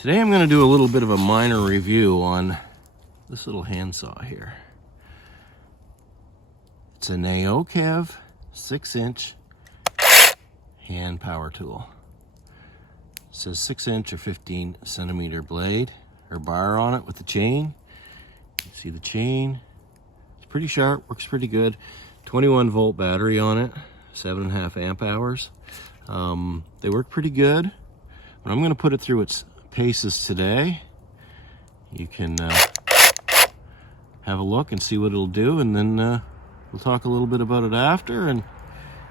Today I'm going to do a little bit of a minor review on this little handsaw here. It's a NAOKEV 6-inch hand power tool. It says 6-inch or 15-centimeter blade or bar on it with the chain. You see the chain. It's pretty sharp, works pretty good. 21-volt battery on it, 7.5 amp hours. They work pretty good, but I'm going to put it through its paces today. You can have a look and see what it'll do, and then we'll talk a little bit about it after and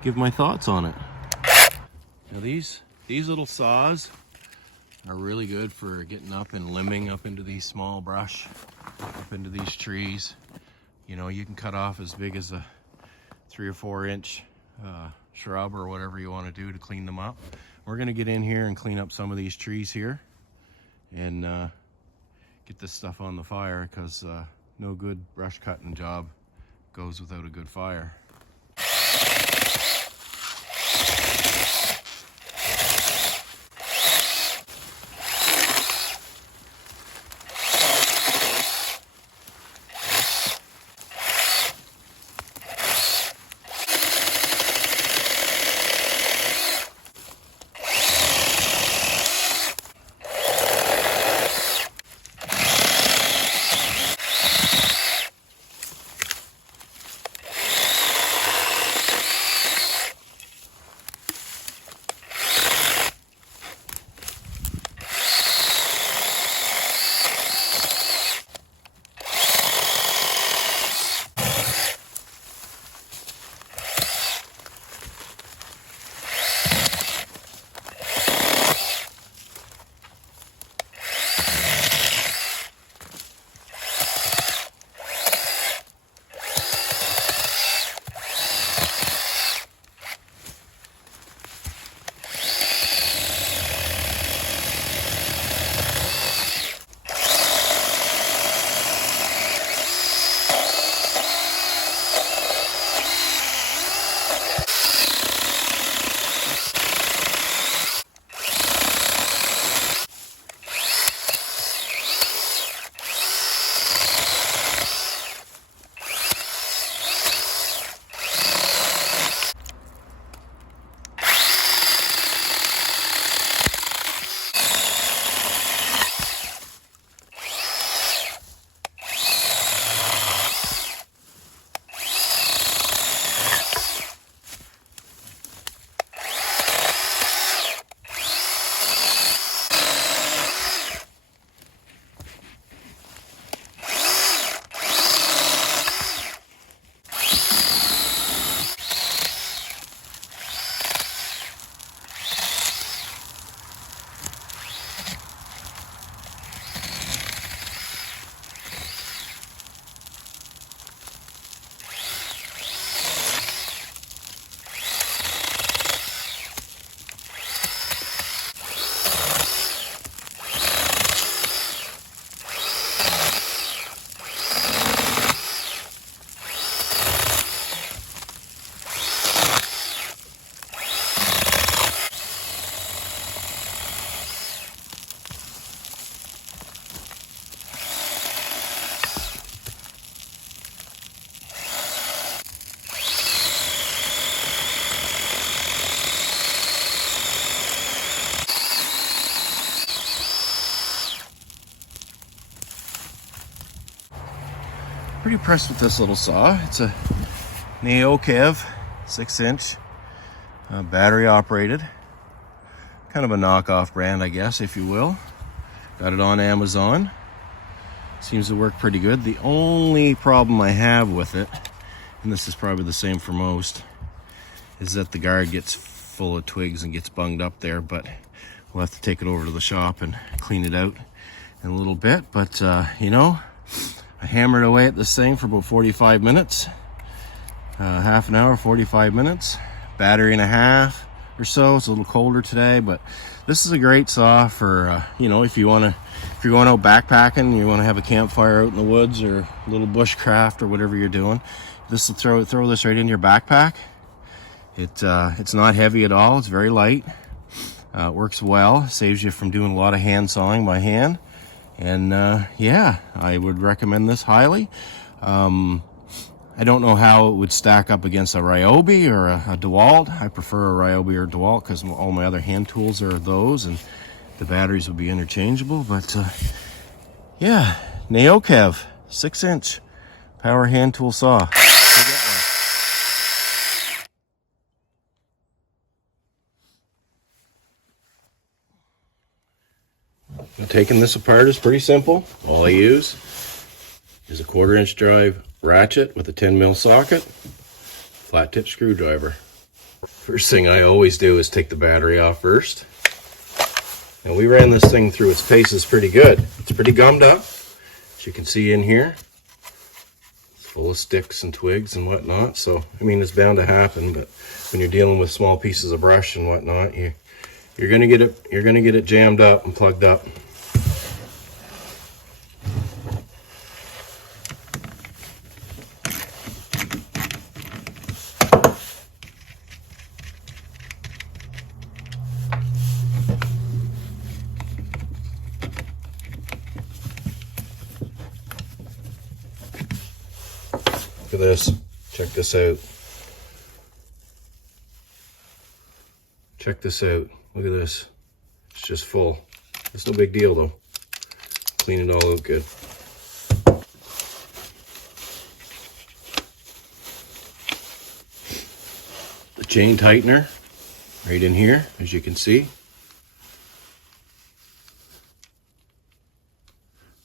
give my thoughts on it. Now these little saws are really good for getting up and limbing up into these small brush, up into these trees. You know, you can cut off as big as a 3 or 4 inch shrub or whatever you want to do to clean them up. We're going to get in here and clean up some of these trees here and get this stuff on the fire, because no good brush cutting job goes without a good fire. Pretty impressed with this little saw. It's a NAOKEV 6-inch battery operated, kind of a knockoff brand, I guess, if you will. Got it on Amazon. Seems to work pretty good. The only problem I have with it, and this is probably the same for most, is that the guard gets full of twigs and gets bunged up there, but we'll have to take it over to the shop and clean it out in a little bit. But you know, I hammered away at this thing for about 45 minutes, half an hour, 45 minutes, battery and a half or so. It's a little colder today, but this is a great saw for you know, if you're going out backpacking, you want to have a campfire out in the woods or a little bushcraft or whatever you're doing. This will throw this right in your backpack. It's not heavy at all. It's very light. It works well, saves you from doing a lot of hand sawing by hand. And yeah, I would recommend this highly. I don't know how it would stack up against a Ryobi or a DeWalt. I prefer a Ryobi or DeWalt because all my other hand tools are those, and the batteries would be interchangeable. But yeah, NAOKEV 6-inch power hand tool saw. Taking this apart is pretty simple. All I use is a 1/4-inch drive ratchet with a 10mm socket, flat tip screwdriver. First thing I always do is take the battery off first. And we ran this thing through its paces pretty good. It's pretty gummed up, as you can see in here. It's full of sticks and twigs and whatnot. So, I mean, it's bound to happen, but when you're dealing with small pieces of brush and whatnot, you're gonna get it jammed up and plugged up. Look at this. Check this out. Check this out. Look at this. It's just full. It's no big deal though. Clean it all out good. The chain tightener right in here, as you can see.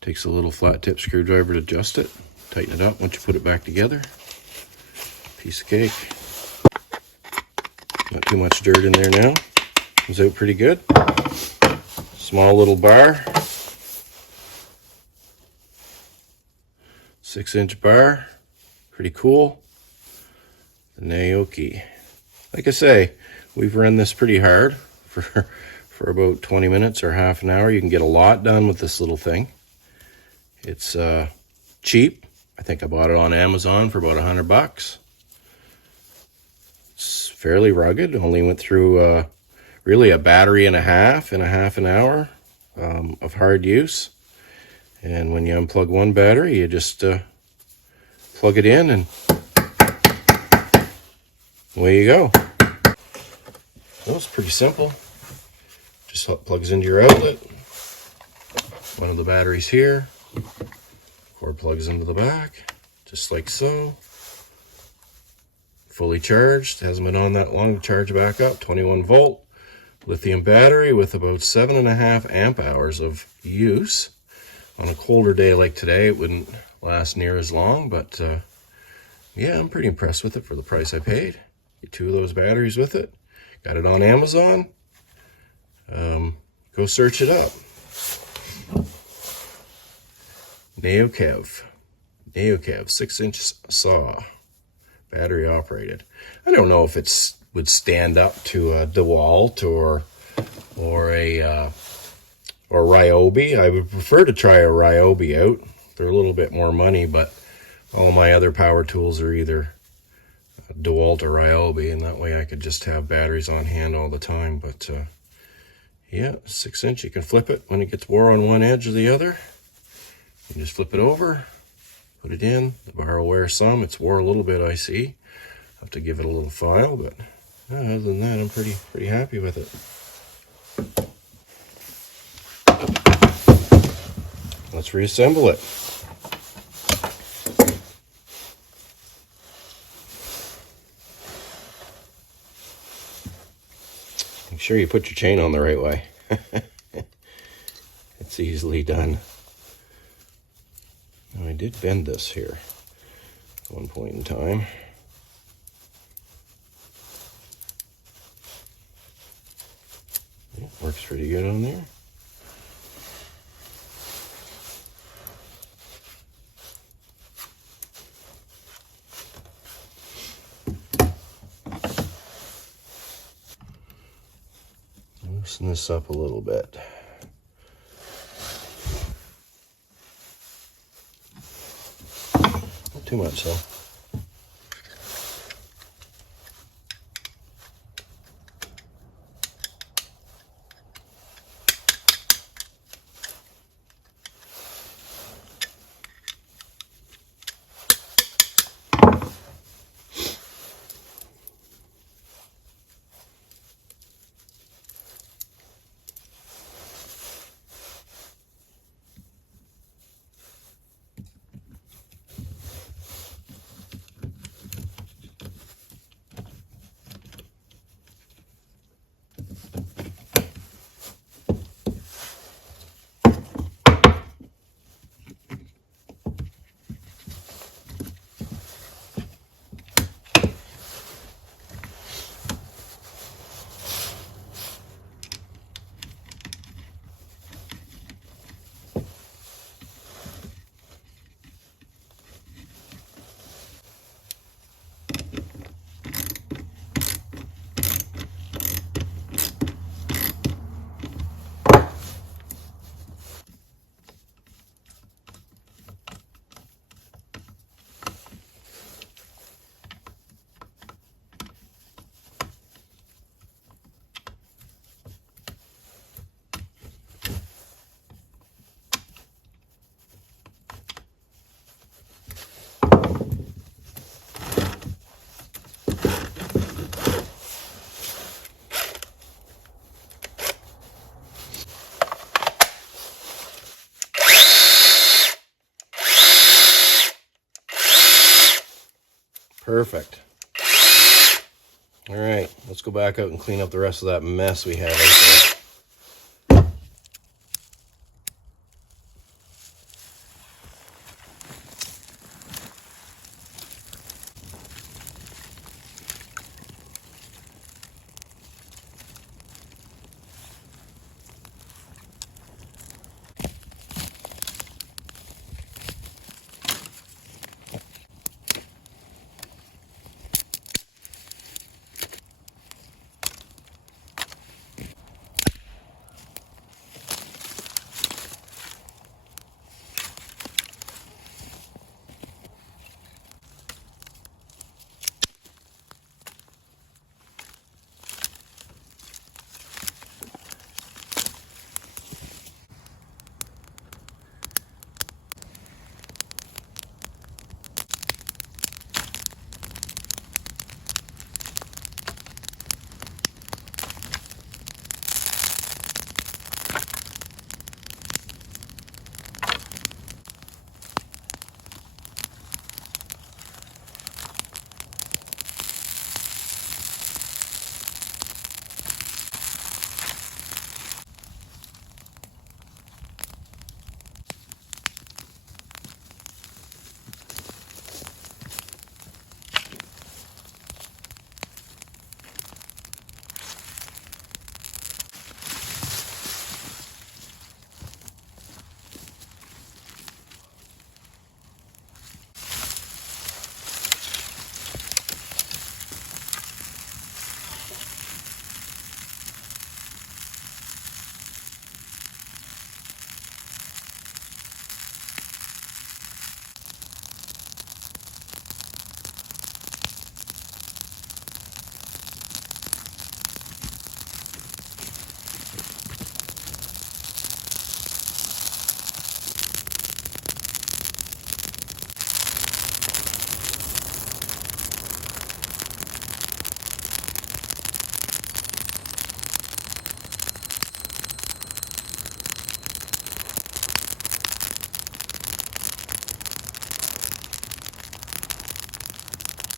Takes a little flat tip screwdriver to adjust it. Tighten it up once you put it back together. Piece of cake. Not too much dirt in there now. Comes out pretty good. Small little bar. 6-inch bar. Pretty cool. The NAOKEV. Like I say, we've run this pretty hard for about 20 minutes or half an hour. You can get a lot done with this little thing. It's cheap. I think I bought it on Amazon for about $100. It's fairly rugged. Only went through really a battery and a half in a half an hour of hard use. And when you unplug one battery, you just plug it in and away you go. Well, it's pretty simple. Just plugs into your outlet. One of the batteries here. Cord plugs into the back, just like so. Fully charged, hasn't been on that long to charge back up. 21-volt lithium battery with about 7.5 amp hours of use. On a colder day like today, it wouldn't last near as long, but yeah, I'm pretty impressed with it for the price I paid. Get 2 of those batteries with it. Got it on Amazon. Go search it up. NAOKEV 6-inch saw, battery operated. I don't know if it would stand up to a DeWalt or a Ryobi. I would prefer to try a Ryobi out. They're a little bit more money, but all my other power tools are either DeWalt or Ryobi, and that way I could just have batteries on hand all the time. But yeah, 6-inch, you can flip it when it gets wore on one edge or the other. You just flip it over, put it in. The bar will wear some. It's wore a little bit, I see. Have to give it a little file, but other than that, I'm pretty happy with it. Let's reassemble it. Make sure you put your chain on the right way. It's easily done. Now, I did bend this here at one point in time. Yeah, works pretty good on there. Loosen this up a little bit. Not too much though. Perfect. All right, let's go back out and clean up the rest of that mess we have right there.